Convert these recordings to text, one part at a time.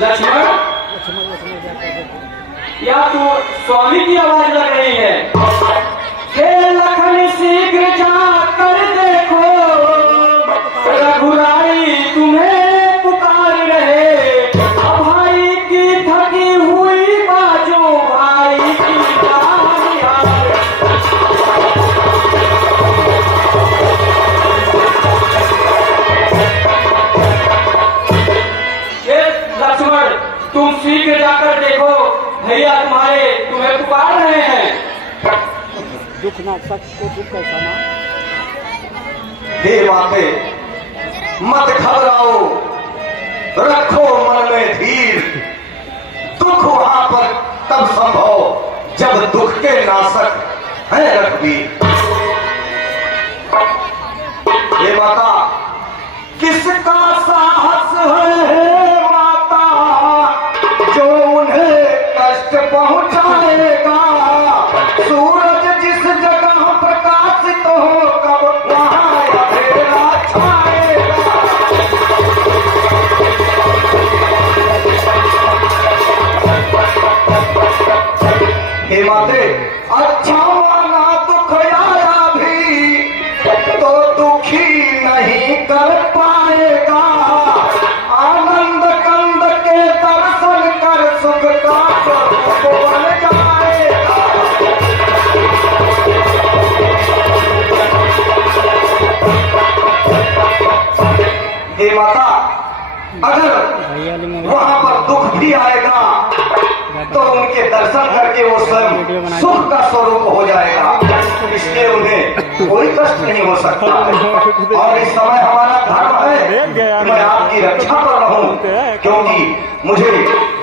लक्ष्मण, या तो स्वामी की आवाज लग रही है। हे लखन शीघ्र जाकर देखो, रघुराई तुम्हें पुकार रहे। भाई की थकी हुई बाजू, भाई की जान यार। लक्ष्मण, तुम शीघ्र जाकर देखो, भैया तुम्हें पुकार रहे हैं। दुख ना सच को दुख कैसा ना। हे माते, मत घबराओ, रखो मन में धीर। दुख वहां पर तब संभव जब दुख के नाशक है रघुवीर। हे माता, किसका साहस है माता, जो उन्हें कष्ट पहुंचाएगा। सूरज जिस जगह प्रकाशित हो, कब वहां अंधेरा छाएगा। हे माते, अच्छा माना दुख आया भी तो दुखी नहीं कर पाएगा। आनंद कंद के दर्शन कर सुख का स्वरूप बन जाएगा। हे माता, अगर वहां पर दुख भी आएगा तो उनके दर्शन करके वो स्वयं सुख का स्वरूप हो जाएगा। इसलिए उन्हें कोई कष्ट नहीं हो सकता। और इस समय हमारा धर्म है कि मैं आपकी रक्षा कर रहा हूँ, क्योंकि मुझे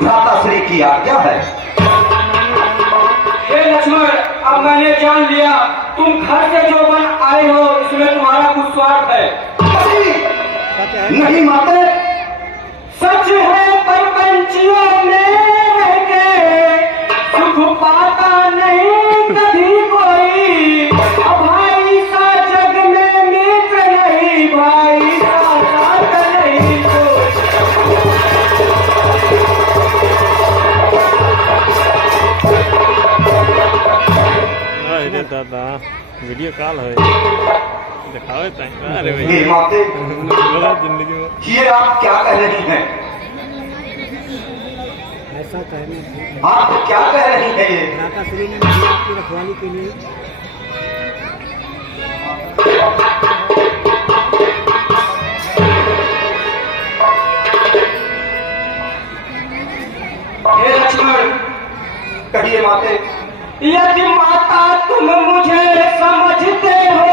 भ्राताश्री की आज्ञा है। हे लक्ष्मण, अब मैंने जान लिया तुम घर से जो बन आए हो, इसमें तुम्हारा कुछ स्वार्थ है। नहीं माते, सच है पर पंछियों में रह के सुख पाता नहीं कभी कोई। भाई सा जग में मित्र नहीं, भाई सा साथ नहीं कोई। अरे दादा, वीडियो कॉल है, दिखाओ ताकि। अरे हे माते, जिंदगी में ये आप क्या कह रही हैं? ऐसा कहने आप क्या कह रही हैं? ये भ्राताश्री ने मुझे आपकी रखवाली के लिए हे लक्ष्मण, कहिए माते। यदि माता तुम मुझे समझते हो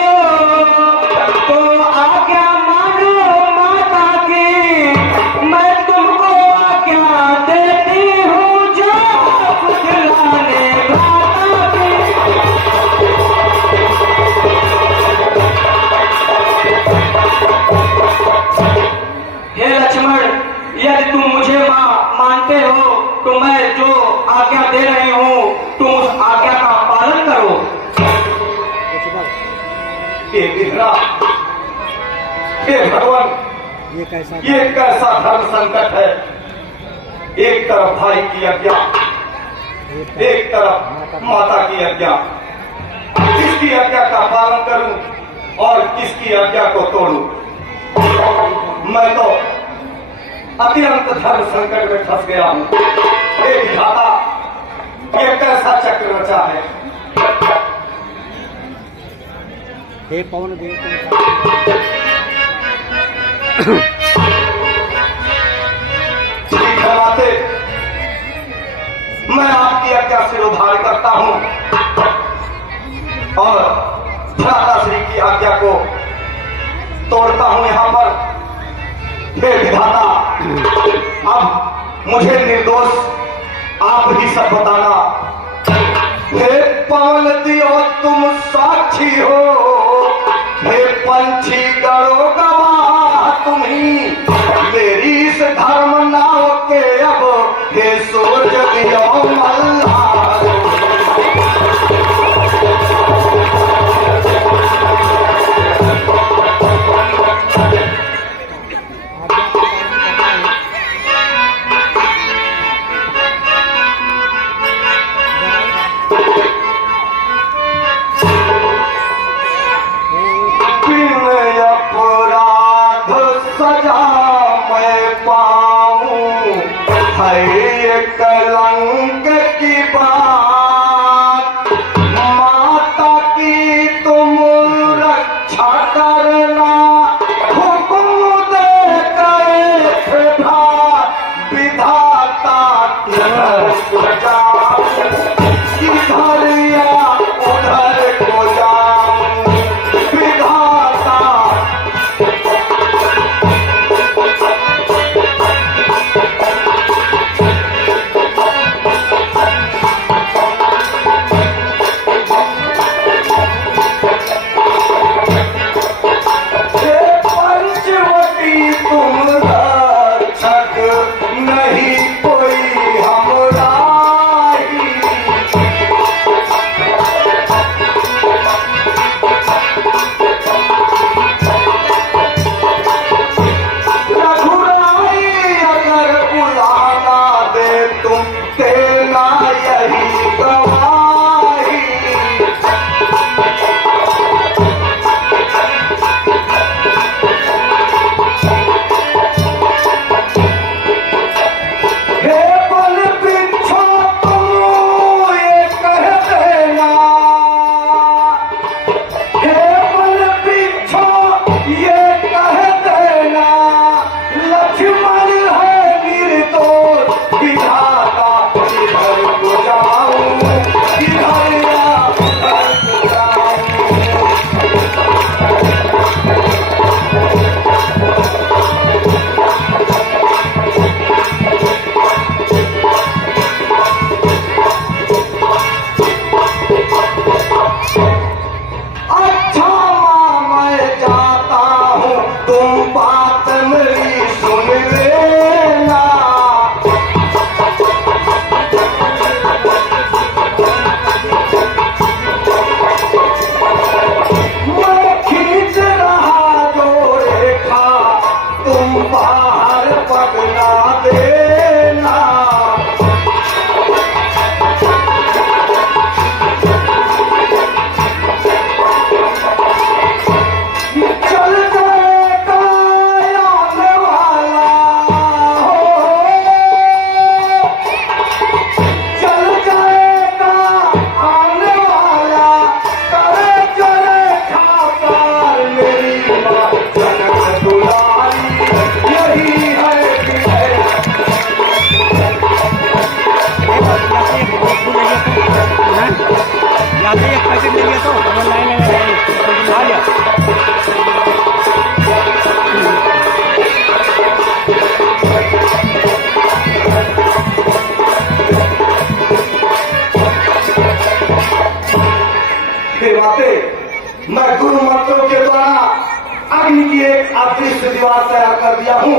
तो आज्ञा मानो माता की। मैं तुमको आज्ञा देती हूँ, जो खुशलाने माता की। हे लक्ष्मण, यदि तुम मुझे माँ मानते हो तो मैं जो आज्ञा दे रही हूँ तुम उस आज्ञा का पालन करो। हे विधरा, हे भगवान, ये कैसा धर्म संकट है। एक तरफ भाई की आज्ञा, एक तरफ माता की आज्ञा। किसकी आज्ञा का पालन करूं और किसकी आज्ञा को तोड़ूं? मैं तो अत्यंत धर्म संकट में फंस गया हूं। हे विधाता, ये कैसा चक्र रचा है। हे पवन देव, माते, मैं आपकी आज्ञा से उद्धार करता हूं और भ्राताश्री की आज्ञा को तोड़ता हूं। यहाँ पर हे विधाता, अब मुझे निर्दोष आप ही सब बताना। हे पवन दियो तुम साक्षी हो, हे पंछी डरो गवाह तुम्ही, मेरी इस धर्म नाव के अब हे सूरज दियो मल्हार। कलंक की बात माता की तुम रक्षा करना, हुक्म दे गए थे विधाता किधर को जाऊं, किधर या उधर को जाऊं विधाता। मैं गुरु मंत्रों के द्वारा अग्नि की एक अदृश्य दीवार तैयार कर दिया हूँ।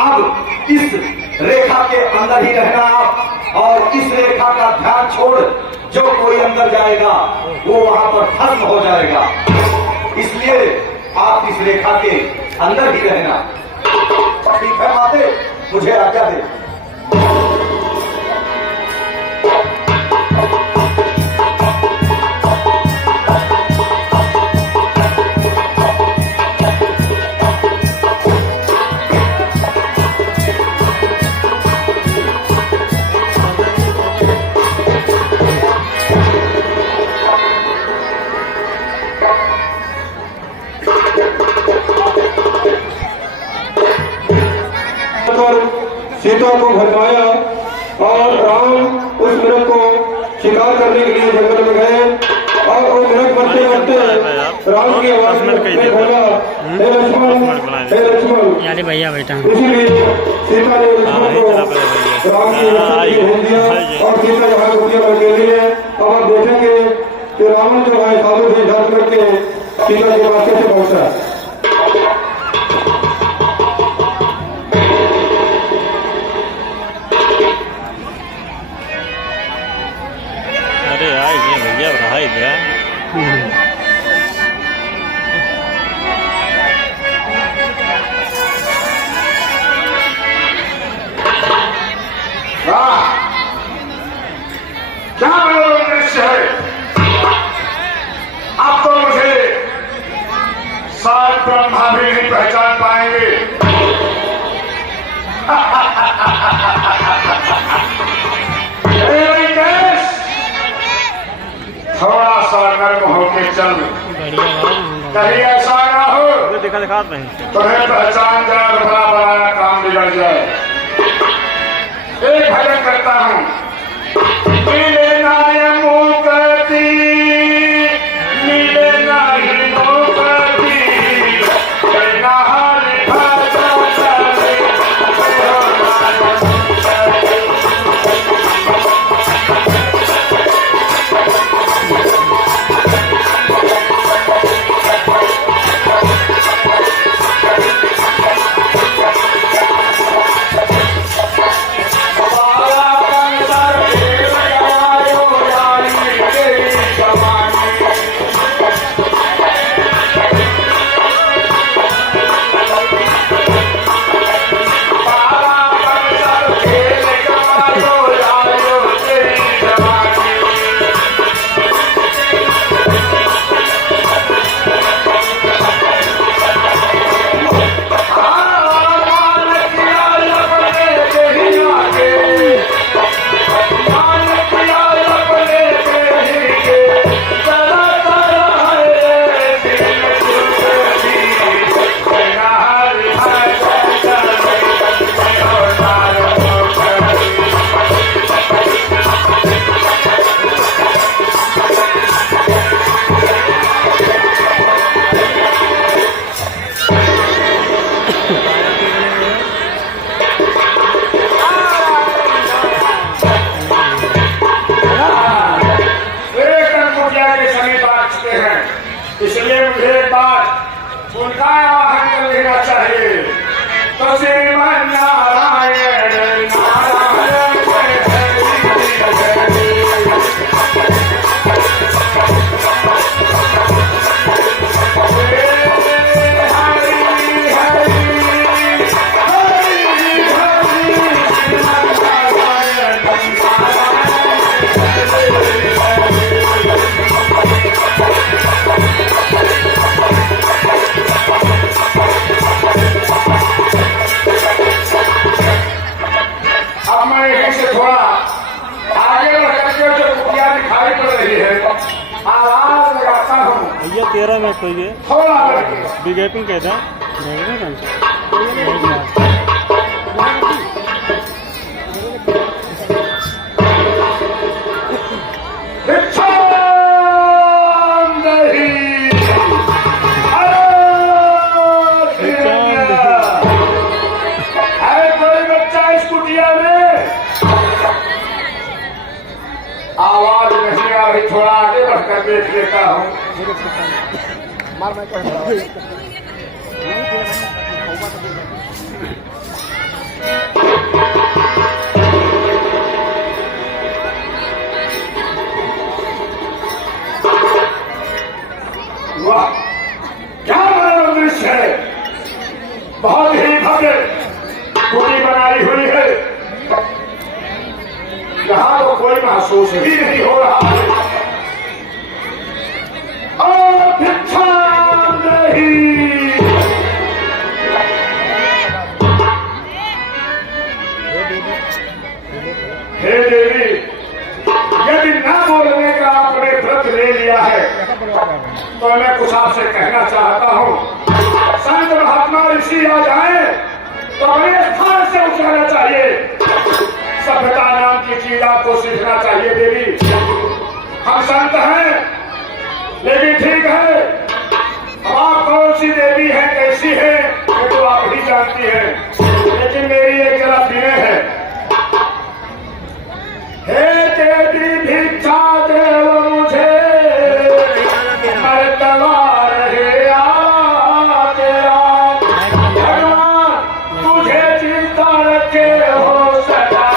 अब इस रेखा के अंदर ही रहना आप, और इस रेखा का ध्यान छोड़ जो कोई अंदर जाएगा वो वहां पर भस्म हो जाएगा। इसलिए आप इस रेखा के अंदर ही रहना। ठीक है माते, मुझे आज्ञा दे। सीता को भटकाया और राम उस मृग को शिकार करने के लिए जंगल में गए और वो मृग मरते मरते राम की आवाज में बोला, हे लक्ष्मण यारे भैया बेटा। इसीलिए सीता ने लक्ष्मण को राम की रक्षा के लिए भेज दिया और सीता में यहाँ कुटिया में अकेली है। अब आप देखेंगे कि रावण जो है साधु से धर्म करके सीता के रास्ते से पहुंचा। अरे यार ये भैया रहा ही गया। क्या मनोरम दृश्य है। अब तो मुझे सात ब्रह्मा भी नहीं पहचान पाएंगे। थोड़ा सा नर्म होके चल, कहीं ऐसा ना हो दिखा दिखाते हैं तुम्हें पहचान जाए और बड़ा बनाया काम बिगड़ जाए। एक भजन करता हूँ। मिले नाय मुक्ति, मिले नाही मुक्ति, बिना हरि भजन इसलिए मुझे एक बात उनका आह्वान कर लेना चाहिए। तो श्रीमन नारायण नारायण भैया 13 मिनट हो गए। थोड़ा बिगेटिंग कहते हैं। कोई बच्चा इस कुटिया में आवाज नहीं आ रही, थोड़ा आगे बढ़कर देख लेता हूँ। वाह, क्या मनोरम दृश्य है। बहुत ही भव्य कुटी बनाई हुई है। यहाँ तो कोई महसूस ही नहीं हो रहा है। और भिक्षा नहीं। हे देवी, यदि न बोलने का आपने व्रत ले लिया है तो मैं कुछ आपसे कहना चाहता हूँ। संत महात्मा ऋषि आ जाए तो अपने स्थान से उठ जाना चाहिए। सभ्यता नाम की चीज आपको सीखना चाहिए देवी। हम संत हैं, लेकिन ठीक है, अब आप कौन सी देवी है, कैसी है, ये तो आप ही जानती हैं। लेकिन मेरी एक जरा विनय है। हे भिक्षा दे मुझे मरतबा रहे तेरा भगवान तुझे चिंता रखे हो सदा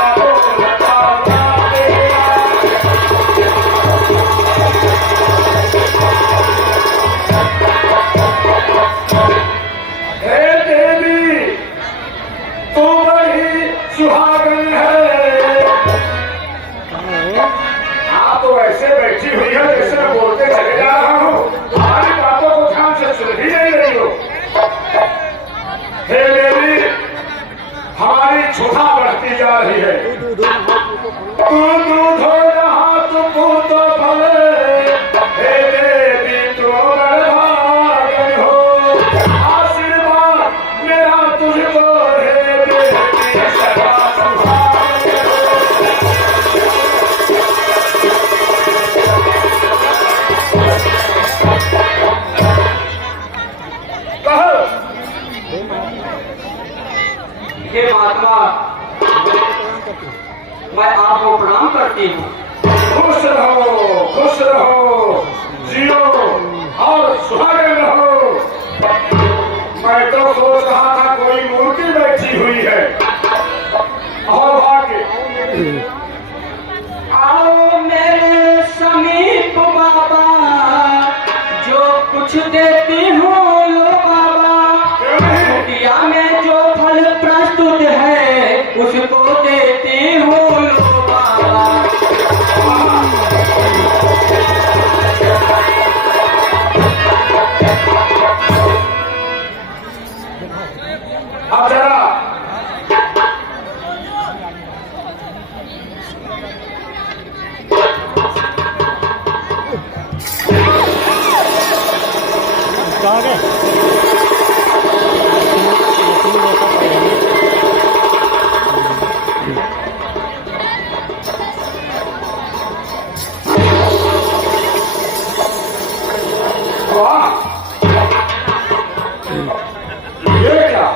हे देवी तू बड़ी सुहागन है। हाँ तो ऐसे बैठी हुई है जैसे मैं बोलते चले जा रहा हूँ, हमारी बातों को ध्यान से सुन ही नहीं रही हो। हे देवी हमारी क्षुधा बढ़ती जा रही है। तू दूध हो रहा तू पूत फले, हे देवी तू बड़भागन हो। आशीर्वाद मेरा तुझको हे देवी सदा सुहागन हो। कहो हे महात्मा, मैं आपको प्रणाम करती हूँ। खुश रहो जियो और सुहागन रहो। मैं तो सोच रहा था कोई मूर्ति बैठी हुई है और भाग्य। आओ मेरे समीप बाबा, जो कुछ देती हूँ लो बाबा। कुटिया में जो फल प्रस्तुत है उसको देती हूँ लो बाबा। अब जरा कहाँ गए? वाह ये क्या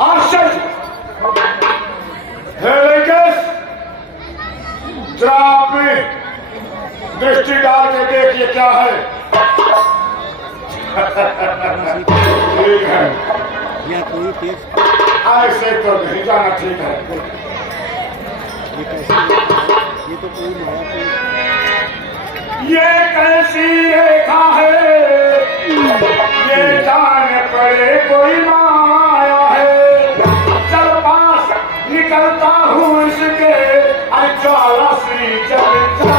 आश्चर्य है। लेकिन जरा अपनी दृष्टि डाल के देखिए क्या है। ठीक है या कोई तेज ऐसे तो नहीं जाना ठीक है। ये कैसी ये तो कोई माया कोई ये कैसी रेखा है, ये जान पड़े कोई माया है। जब पास निकलता हूँ इसके ज्वाला सी जलता।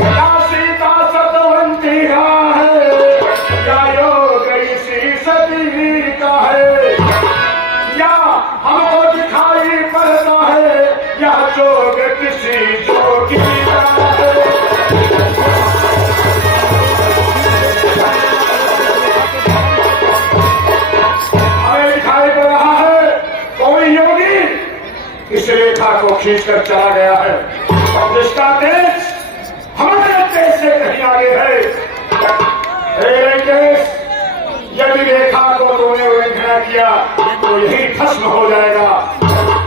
या सीता सतवंती का है, या योग इसी सती का है, या हमको दिखाई पड़ता है या जोग किसी जोगी का है। हमें दिखाई पड़ रहा है कोई योगी इस रेखा को खींचकर चला गया है, जिसका देश हमारे देश से कहीं आगे है। हे देश, यदि रेखा को तूने उल्लंघना किया तो यही भस्म हो जाएगा।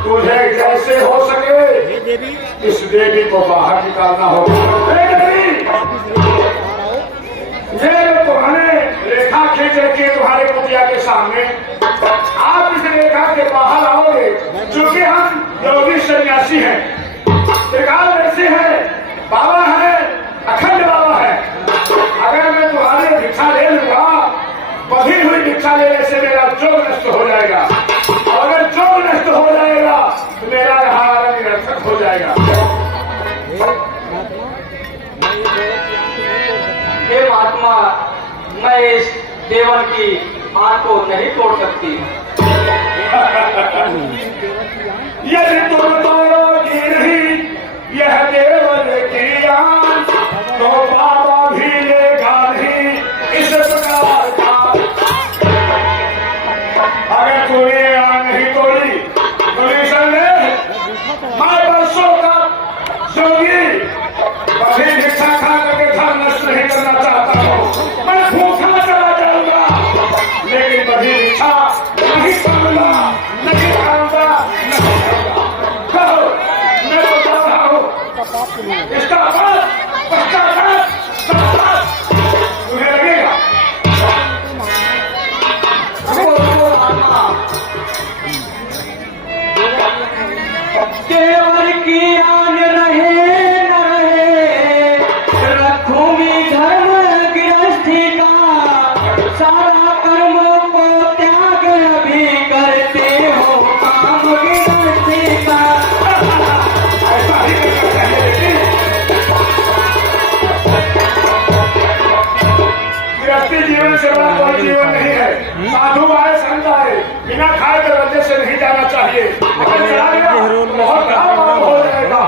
तुझे जैसे हो सके हे देवी इस देवी को बाहर निकालना होगा। हे देवी, ये तुम्हारे रेखा खींच रखी है तुम्हारे कुटिया के सामने। आप इस रेखा के बाहर आओगे, क्योंकि हम योगी सन्यासी हैं, त्रिकाल ऐसे हैं, बाबा है, अखंड बाबा है। अगर मैं तुम्हारे भिक्षा ले लूंगा, बधी हुई भिक्षा लेने से मेरा जोग नष्ट हो जाएगा, और अगर जोग नष्ट हो जाएगा तो मेरा रहा निरर्थक हो जाएगा। हे महात्मा, मैं इस देवन की आंख को नहीं तोड़ सकती। यदि तुम तोड़ोगी नहीं यह देवन की आन, तो बाबा भी लेगा नहीं इस प्रकार का। अगर तूने आन नहीं तोड़ी तो निशन ले, मैं बरसों का जोगी कभी भिक्षा खा करके धन नष्ट नहीं करना चाहता हूँ। मैं भूखा चला जाऊंगा, लेकिन सारा कर्मों को त्याग भी करते हो काम गृहस्थी का। ऐसा ही करना चाहिए, लेकिन गृहस्थी जीवन से बड़ा कोई जीवन नहीं है। साधु आए संत आए, बिना खाए के वजह से नहीं जाना चाहिए। अगर चला गया तो बहुत बड़ा पाप हो जाएगा।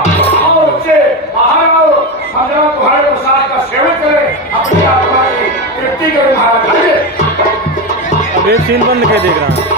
और उससे बाहर आओ, समझो तुम्हारे प्रसाद का सेवन करें, अपनी आत्मा की तृप्ति करें महाराज। अब एक सीन बंद के देख रहा हूँ।